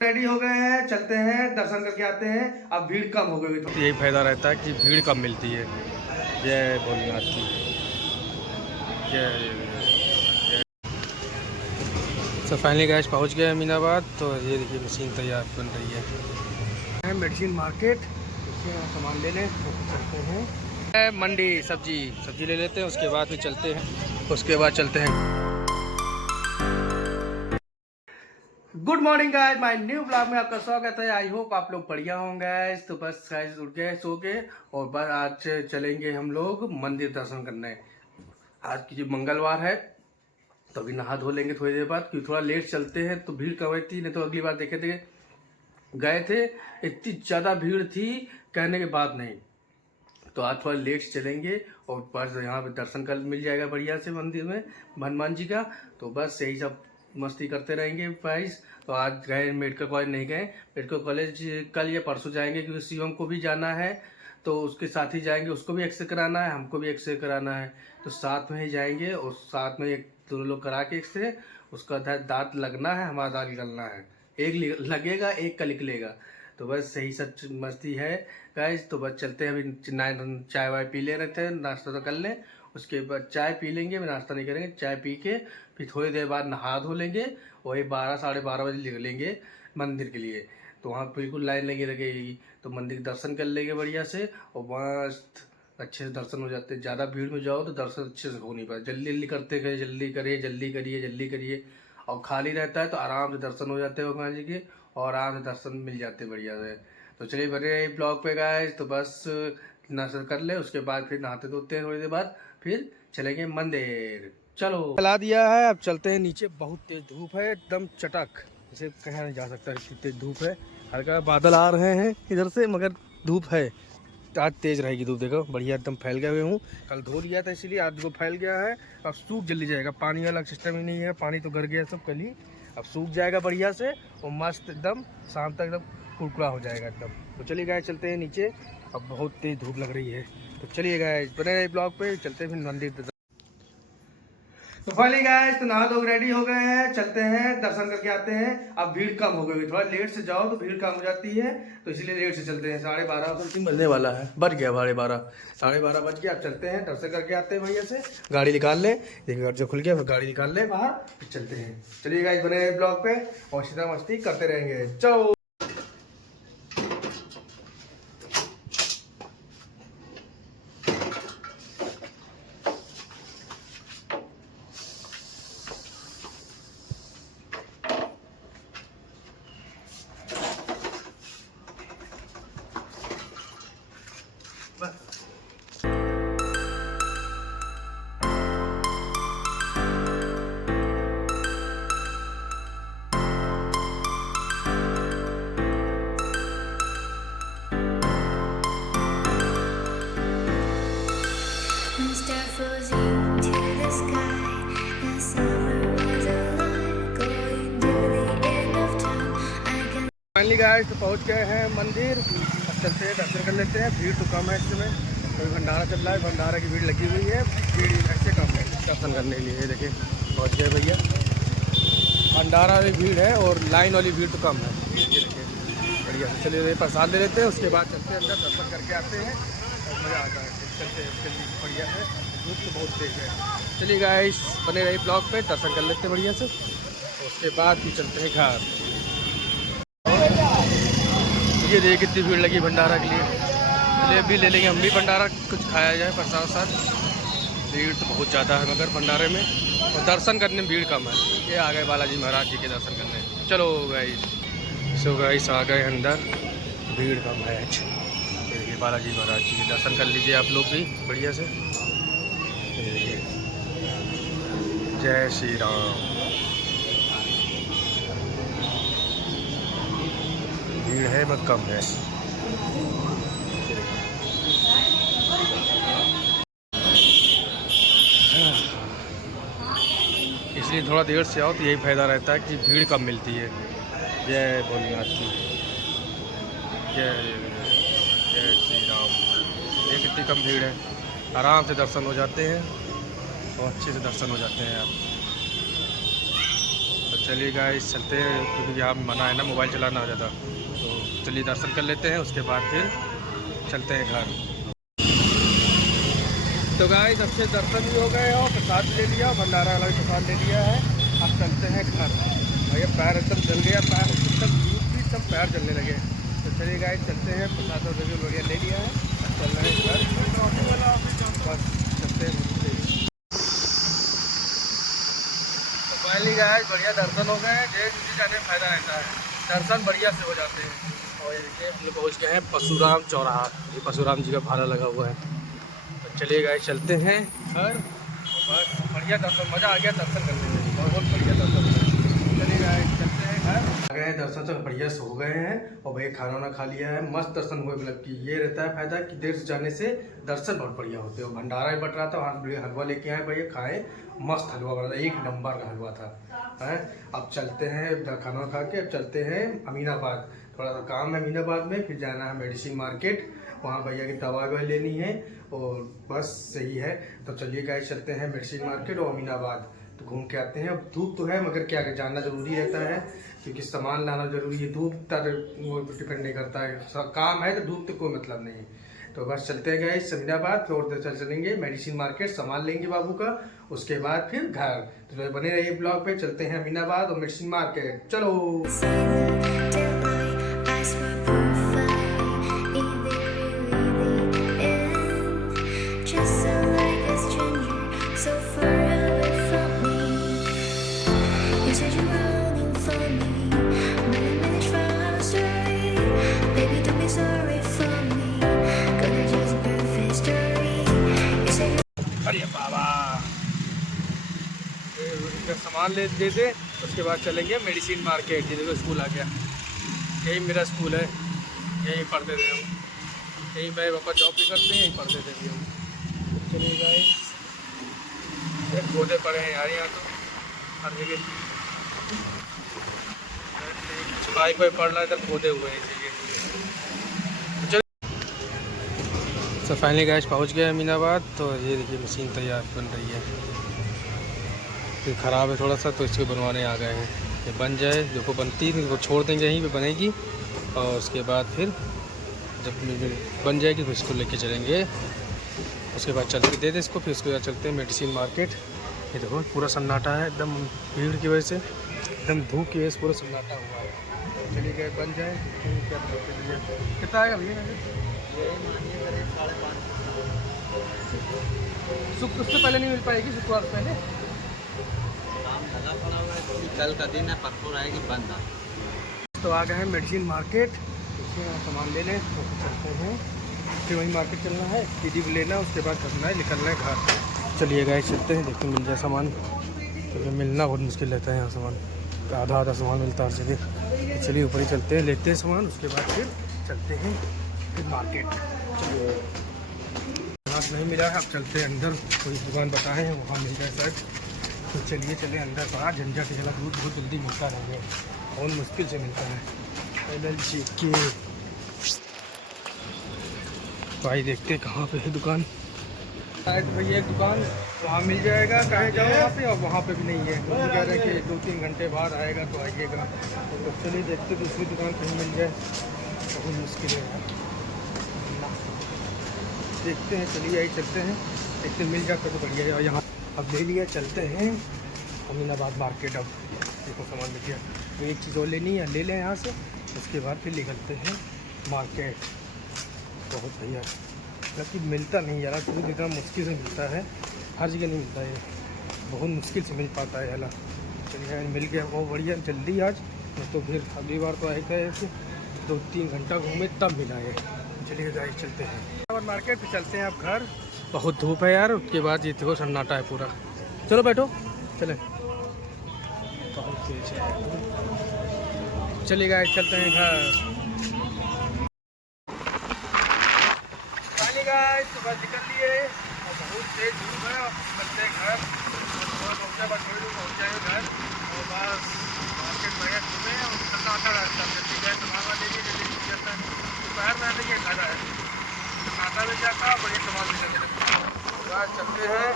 Ready हो गए हैं, चलते हैं, दर्शन करके आते हैं। अब भीड़ कम हो गई तो यही फायदा रहता है कि भीड़ कम मिलती है। जय भोलेनाथ की जय। तो फाइनली गैस पहुंच गए अमीनाबाद। तो ये देखिए मशीन तैयार बन रही है। मेडिसिन मार्केट, इससे हम सामान ले लें तो चलते हैं मंडी। सब्जी ले लेते हैं, उसके बाद फिर चलते हैं। Good morning guys, my new blog में आपका स्वागत है। आई होप आप लोग बढ़िया होंगे गाइस। तो बस गाइस उठ गए सो के, और बस आज चलेंगे हम लोग मंदिर दर्शन करने। आज की जो मंगलवार है तो अभी नहा धो लेंगे थोड़ी देर बाद, क्योंकि थोड़ा लेट चलते हैं तो भीड़ कम रहती। नहीं तो अगली बार देखे थे गए थे, इतनी ज़्यादा भीड़ थी कहने के बाद नहीं। तो आज थोड़ा लेट चलेंगे और बस यहाँ पे दर्शन कर मिल जाएगा बढ़िया से मंदिर में हनुमान जी का। तो बस यही सब मस्ती करते रहेंगे गाइस। तो आज गए मेडिकल कॉलेज नहीं गए, मेडिकल कॉलेज कल या परसों जाएंगे, क्योंकि शिवम को भी जाना है तो उसके साथ ही जाएंगे। उसको भी एक्सरे कराना है, हमको भी एक्सरे कराना है, तो साथ में ही जाएंगे। और साथ में एक दोनों लोग करा के एक्सरे, उसका दांत लगना है, हमारा दांत निकलना है। एक लगेगा, एक का निकलेगा। तो बस यही सब मस्ती है गाइस। तो बस चलते हैं, अभी चाय वाय पी ले रहे थे, नाश्ता तो कर लें। उसके बाद चाय पी लेंगे, नाश्ता नहीं करेंगे। चाय पी के फिर थोड़ी देर बाद नहा धो लेंगे। वही 12 साढ़े 12 बजे निकलेंगे मंदिर के लिए। तो वहाँ बिल्कुल लाइन लगी रहेगी, तो मंदिर के दर्शन कर लेंगे बढ़िया से, और मस्त अच्छे से दर्शन हो जाते हैं। ज़्यादा भीड़ में जाओ तो दर्शन अच्छे से हो नहीं पाए। जल्दी जल्दी करते गए, जल्दी करिए जल्दी करिए जल्दी करिए। और खाली रहता है तो आराम से दर्शन हो जाते हैं भगवान जी के, और आराम से दर्शन मिल जाते हैं बढ़िया से। तो चलिए बने रहे ब्लॉग पे गाइस। तो बस नाश्ता कर ले, उसके बाद फिर नहाते धोते हैं, थोड़ी देर बाद फिर चलेंगे मंदिर। चलो चला दिया है, अब चलते हैं नीचे। बहुत तेज धूप है, एकदम चटक, इसे कहा नहीं जा सकता, इतनी तेज धूप है। हल्का बादल आ रहे हैं इधर से, मगर धूप है। आज तेज रहेगी धूप, देखो बढ़िया एकदम फैल गया हुए हूँ। कल धो लिया था इसीलिए आज को फैल गया है। अब सूख जल्दी जाएगा, पानी वाला सिस्टम ही नहीं है, पानी तो गर गया सब कल ही। अब सूख जाएगा बढ़िया से, और मस्त एकदम शाम तक एकदम कुरकुरा हो जाएगा एकदम। तो चलिए गाइस चलते हैं नीचे, अब बहुत तेज धूप लग रही है। तो चलिए गाइस बने रहे ब्लॉग पे, चलते हैं फिर मंदिर। तो फाइनली गाइस, तो नहा धो रेडी हो गए हैं, चलते हैं दर्शन करके आते हैं। अब भीड़ कम हो गई, थोड़ा लेट से जाओ तो भीड़ कम हो जाती है, तो इसीलिए लेट से चलते हैं। 12:30 समथिंग बजने वाला है, बज गया 12:30, 12:30 बज गया। अब चलते हैं दर्शन करके आते हैं भैया से। गाड़ी निकाल ले, देखिए घर जो खुल गया, फिर गाड़ी निकाल ले बाहर, फिर चलते हैं। चलिए गाइस बने रहे ब्लॉग पे, और सीधा मस्ती करते रहेंगे। चलो फाइनली गाइस तो पहुंच गए हैं मंदिर। अब चलते हैं दर्शन कर लेते हैं। भीड़ तो कम है इस समय, तो भंडारा चल रहा है, भंडारा की भीड़ लगी हुई है। भीड़ ऐसे कम है दर्शन करने के लिए। ये देखिए पहुंच गए भैया, भंडारा वाली भीड़ है और लाइन वाली भीड़ तो कम है। ये देखिए बढ़िया। चलिए प्रसाद ले लेते हैं, उसके बाद चलते हैं अंदर, दर्शन करके आते हैं और मज़ा आता है। चलते हैं जल्दी, बढ़िया है, धूप तो बहुत तेज है। चलिए गाइस बने रही ब्लॉग पे, दर्शन कर लेते हैं बढ़िया से, उसके बाद फिर चलते हैं घर। ये देखिए कितनी भीड़ लगी भंडारा के लिए। चलिए अभी ले लेंगे हम भी भंडारा, कुछ खाया जाए प्रसाद साथ। भीड़ तो बहुत ज़्यादा है मगर भंडारे में, और दर्शन करने में भीड़ कम है। ये आ गए बालाजी महाराज जी के दर्शन करने। चलो गाइस, सो गाइस आ गए अंदर, भीड़ कम है आज। देखिए बालाजी महाराज जी के दर्शन कर लीजिए आप लोग भी बढ़िया से। जय श्री राम। भीड़ है मगर कम है। इसलिए थोड़ा देर से आओ तो यही फायदा रहता है कि भीड़ कम मिलती है। जय भोलेनाथ की जय। जय श्री राम। ये कितनी कम भीड़ है, आराम से दर्शन हो जाते हैं और अच्छे से दर्शन हो जाते हैं आप। तो चलिए गाइस चलते हैं, क्योंकि यहाँ मना है ना मोबाइल चलाना ज़्यादा। तो चलिए दर्शन कर लेते हैं, उसके बाद फिर चलते हैं घर। तो गाइस अच्छे दर्शन भी हो गए और प्रसाद ले लिया, भंडारा वाला प्रसाद ले लिया है। अब चलते हैं घर। भैया पैर एकदम जल गया, पैर एकदम धूप भी सब पैर जलने लगे। तो चलिए गाइस चलते हैं, प्रसाद और वगैरह ले लिया है, चल रहे हैं घर। बस चलते हैं। फाइनली गाइस बढ़िया दर्शन हो गए। डेढ़ बजे जाने में फ़ायदा रहता है, दर्शन बढ़िया से हो जाते हैं। और ये देखिए हम लोग पहुँच गए हैं परशुराम चौराहा। ये परशुराम जी का भाला लगा हुआ है। तो चलिए गाइस चलते हैं घर। बस बढ़िया दर्शन, मज़ा आ गया दर्शन करने में, बहुत बढ़िया दर्शन हो गया। चलिए गाइस चलते हैं घर। आ गए दर्शन से बढ़िया से हो गए हैं और भैया खाना वाना खा लिया है, मस्त दर्शन हुए। मतलब कि ये रहता है फ़ायदा कि देर से जाने से दर्शन बहुत बढ़िया होते हैं। भंडारा भी बट रहा था, वहाँ बढ़िया हलवा लेके आए भैया, खाएँ, मस्त हलवा बना था, एक नंबर का हलवा था है। अब चलते हैं खाना खा के, अब चलते हैं अमीनाबाद। थोड़ा सा काम है अमीनाबाद में, फिर जाना है मेडिसिन मार्केट, वहाँ भैया की दवा वही लेनी है और बस सही है। तो चलिए गाइस चलते हैं मेडिसिन मार्केट और अमीनाबाद, तो घूम के आते हैं। अब धूप तो है मगर क्या जानना ज़रूरी रहता है, क्योंकि सामान लाना ज़रूरी है। धूप तक वो डिपेंड नहीं करता है, काम है तो धूप तो कोई मतलब नहीं। तो बस चलते हैं गाइस अमीनाबाद, फिर और चलेंगे मेडिसिन मार्केट, सामान लेंगे बाबू का, उसके बाद फिर घर। तो बने रहिए ब्लॉग पे। चलते हैं अमीनाबाद और मेडिसिन मार्केट, चलो। अरे बाबा सामान ले दे, उसके बाद चलेंगे मेडिसिन मार्केट। ये देखो स्कूल आ गया, यही मेरा स्कूल है, यहीं पढ़ते थे हम, यहीं मेरे पापा जॉब भी करते हैं, यहीं पढ़ते थे भी हम। चलिए गाइस, पौधे पड़े हैं यार यहाँ तो हर जगह, बाइक पर पड़ रहा है, इधर पौधे हुए हैं इसीलिए। तो फाइनली गाइस पहुँच गए अमीनाबाद। तो ये देखिए मशीन तैयार बन रही है, फिर ख़राब है थोड़ा सा तो इसको बनवाने आ गए हैं। ये बन जाए, देखो बनती है वो छोड़ देंगे यहीं पे बनेगी, और उसके बाद फिर जब बन जाएगी तो इसको लेके चलेंगे। उसके बाद चल के दे दे इसको, फिर उसके बाद चलते हैं मेडिसिन मार्केट। ये देखो पूरा सन्नाटा है, एकदम भीड़ की वजह से, एकदम धूप की वजह से पूरा सन्नाटा हुआ है। चलिए गए बन जाए, कितना आएगा भैया? उससे पहले नहीं मिल पाएगी, शुक्रवार से पहले काम लगा पड़ा हुआ है, कल का दिन है, परसों आएगी बंद। तो आ गए हैं मेडिसिन मार्केट, इसमें सामान ले लें तो चलते हैं। फिर वही मार्केट चलना है, टीडी भी लेना, उसके बाद करना है, निकलना है घर। चलिए गाइस चलते हैं, देखते मिल जाए सामान, क्योंकि मिलना बहुत मुश्किल रहता है यहाँ सामान, आधा आधा सामान मिलता है हर जगह। तो चलिए ऊपर ही चलते हैं, लेते हैं सामान, उसके बाद फिर चलते हैं फिर मार्केट। चलिए यहाँ नहीं मिला है, अब चलते हैं अंदर, कोई दुकान बताए हैं वहाँ मिल जाए शायद। तो चलिए चले अंदर, बड़ा झंझट है, चला दूध बहुत जल्दी मिलता नहीं है, बहुत मुश्किल से मिलता है। पहले के भाई देखते कहाँ पे है दुकान, शायद भैया एक दुकान वहाँ मिल जाएगा, कहीं जाओ वहाँ पे, और वहाँ पे भी नहीं है। वो कह रहे हैं कि 2-3 घंटे बाद आएगा तो आइएगा। तो चलिए देखते दूसरी दुकान कहीं मिल जाए, बहुत मुश्किल है यार, देखते हैं। चलिए यही चलते हैं, देखते मिल जाता तो बढ़िया है। और यहाँ अब ले लिया, चलते हैं अमीनाबाद मार्केट। अब देखो सामान मिल गया, तो एक चीज़ और लेनी है, ले लें यहाँ से, उसके बाद फिर निकलते हैं मार्केट। बहुत बढ़िया, लेकिन मिलता नहीं यार, दूध इतना मुश्किल से मिलता है, हर जगह नहीं मिलता है, बहुत मुश्किल से मिल पाता है। यार चलिए मिल गया, बहुत बढ़िया, जल्दी आज, तो फिर अगली बार तो आए थे ऐसे 2-3 घंटा घूमे तब मिला है। चलिए गाइस चलते हैं और मार्केट पे चलते हैं अब घर। बहुत धूप है यार, उसके बाद ये देखो सन्नाटा है पूरा। चलो बैठो, चले, बहुत तेज है। चलिए गाइस चलते हैं घर। गाइस तो बस निकल लिए और बहुत तेज धूप है, अब चलते हैं घर। पहुँचा बस थोड़ी दूर पहुँच जाएंगे घर, और बस मार्केट बढ़िया घूमे और ठंडा आता रहता है। जल्दी गए सामान लेंगे, जल्दी जाता है, दोपहर में आने के ज़्यादा है, नाटा मिल जाता है, बढ़िया सामान मिल जाता है। चलते हैं,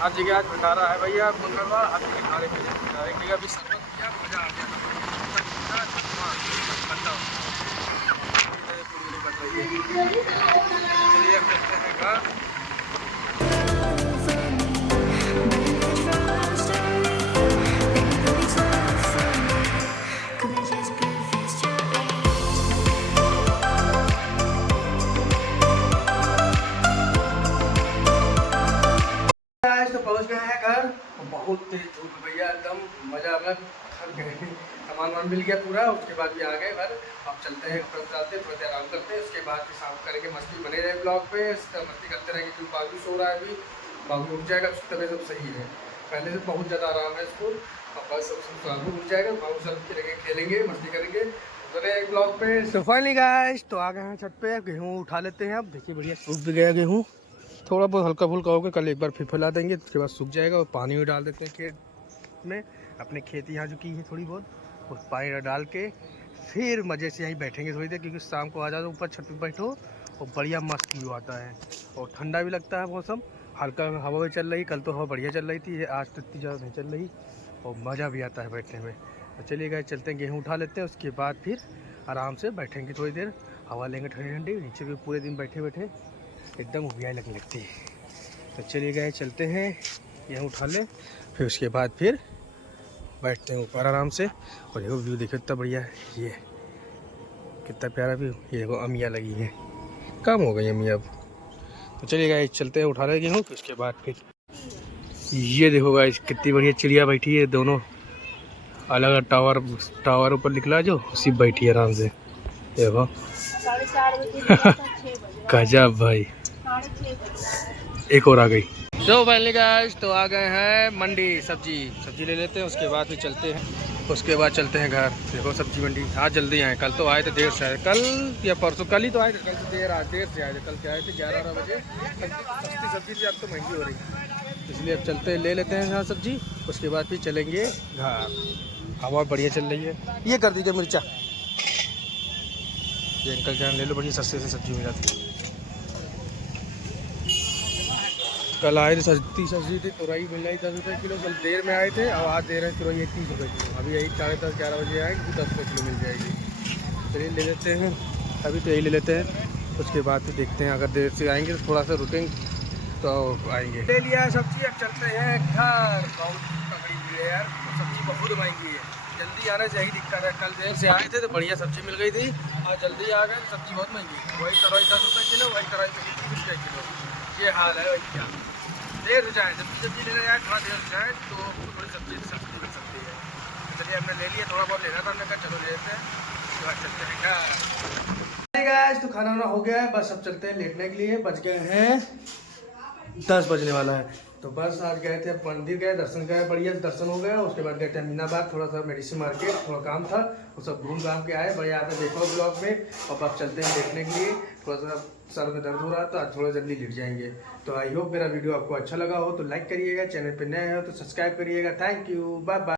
हर जगह आज भंडारा है भैया, मंगलवार हर जगह खाने मिले। चाय का भी शरबत किया, मज़ा आ गया। चलिए अब देखते हैं घर। तो पहुंच गए हैं घर। बहुत तेज धूप है भैया, एकदम मजा में थक गए। सामान वामान मिल गया पूरा, उसके बाद भी आ गए घर। अब चलते हैं, कपड़े उतारते हैं, थोड़ी देर आराम करते हैं, उसके बाद फिर शाम करेंगे। मस्ती बने रहे ब्लॉग पे, मस्ती करते रहेंगे क्योंकि बाबू सो रहा है अभी। बाबू उठ जाएगा, उसकी तबीयत सब सही है, पहले से बहुत ज़्यादा आराम है इसको। अब बस सब बाबू उठ जाएगा, बाबू सब खेलेंगे, मस्ती करेंगे ब्लॉग पे। तो फाइनली गाइस, तो आ गए हैं छत पे। गेहूँ उठा लेते हैं। अब देखिए बढ़िया सूख भी गया गेहूँ, थोड़ा बहुत हल्का फुल्का होगा, कल एक बार फिर फैला देंगे, उसके बाद सूख जाएगा। और पानी भी डाल देते हैं खेत में, अपने खेत यहाँ जो की है थोड़ी बहुत, उस पानी डाल के फिर मज़े से यहीं बैठेंगे थोड़ी देर, क्योंकि शाम को आ जाओ ऊपर छत पे बैठो और बढ़िया मस्त व्यू आता है और ठंडा भी लगता है मौसम, हल्का हवा भी चल रही। कल तो हवा बढ़िया चल रही थी, आज तो इतनी ज़्यादा नहीं चल रही और मज़ा भी आता है बैठने में। तो चलिए गाइस, चलते हैं, गेहूँ उठा लेते हैं, उसके बाद फिर आराम से बैठेंगे थोड़ी देर, हवा लेंगे ठंडी ठंडी। नीचे भी पूरे दिन बैठे बैठे एकदम उबियाई लगने लगती है। तो चलिए गए, चलते हैं, यहाँ उठा लें, फिर उसके बाद फिर बैठते हैं ऊपर आराम से। और देखो व्यू देखो इतना बढ़िया है, ये कितना प्यारा व्यू। ये देखो अमिया लगी है, कम हो गई अमिया अब। तो चलिए गए, चलते हैं, उठा लेंगे हूँ, फिर उसके बाद फिर ये देखो गाइस कितनी बढ़िया चिड़िया बैठी है, दोनों अलग टावर ऊपर निकला जो उसी बैठी है आराम से, देखो। गजब भाई, एक और आ गई। तो फाइनली गाइस, तो आ गए हैं मंडी, सब्जी ले लेते हैं, उसके बाद भी चलते हैं, उसके बाद चलते हैं घर। देखो सब्जी मंडी आज जल्दी आए, कल तो आए थे देर से आए, कल या परसों, कल ही तो आए थे, कल तो देर से आए थे। कल क्या आए थे 11 बजे, सस्ती सब्जी थी, अब तो महंगी हो रही, इसलिए अब चलते ले लेते हैं यहाँ सब्जी, उसके बाद फिर चलेंगे घर। हवा बढ़िया चल रही है। ये कर दीजिए मिर्चा, ये अंकल जान ले लो, बढ़िया सस्ते से सब्जी मिल जाती है। कल आए थे सस्ती सब्जी थी, तुरई मिल रही 10 रुपये किलो, कल देर में आए थे, और आज दे रहे हैं तुरई 30 रुपये किलो। अभी यही 10:30 11 बजे आएंगे, 10 रुपये किलो मिल जाएगी। चलिए ले लेते हैं, अभी तो यही ले लेते हैं, उसके बाद फिर देखते हैं, अगर देर से आएंगे तो थोड़ा सा रुकेंगे तो आएंगे। ले लिया सब्जी, अब चलते हैं घर। बहुत तगड़ी भीड़ है यार, सब्जी बहुत महंगी है, जल्दी आने से यही दिक्कत है। कल देर से आए थे तो बढ़िया सब्जी मिल गई थी, और जल्दी आ गए सब्जी बहुत महंगी। वही तुरई 10 रुपये किलो, वही तुरई 30 रुपये किलो, ये हाल है। वही क्या देर से जाए, सब्जी लेने जाए थोड़ा देर से जाए तो थोड़ी सब्जी सस्ती मिल सकती है। तो चलिए हमने ले लिया, थोड़ा बहुत लेना था, हमने कहा चलो ले लेते हैं, उसके बाद चलते हैं क्या। गाइस, तो खाना वाना हो गया है, बस अब चलते हैं लेटने के लिए। बज गए हैं 10 बजने वाला है। तो बस आज गए थे मंदिर, गए दर्शन गए, बढ़िया दर्शन हो गया। उसके बाद गए थे अमीनाबाद, थोड़ा सा मेडिसिन मार्केट, थोड़ा काम था, वो सब घूम घाम के आए। बढ़िया आता देखो ब्लॉग में। और बस चलते हैं देखने के लिए, थोड़ा सा सर में दर्द हो रहा था, आज थोड़ा जल्दी लेट जाएंगे। तो आई होप मेरा वीडियो आपको अच्छा लगा हो तो लाइक करिएगा, चैनल पर नए हो तो सब्सक्राइब करिएगा। Thank you, bye bye.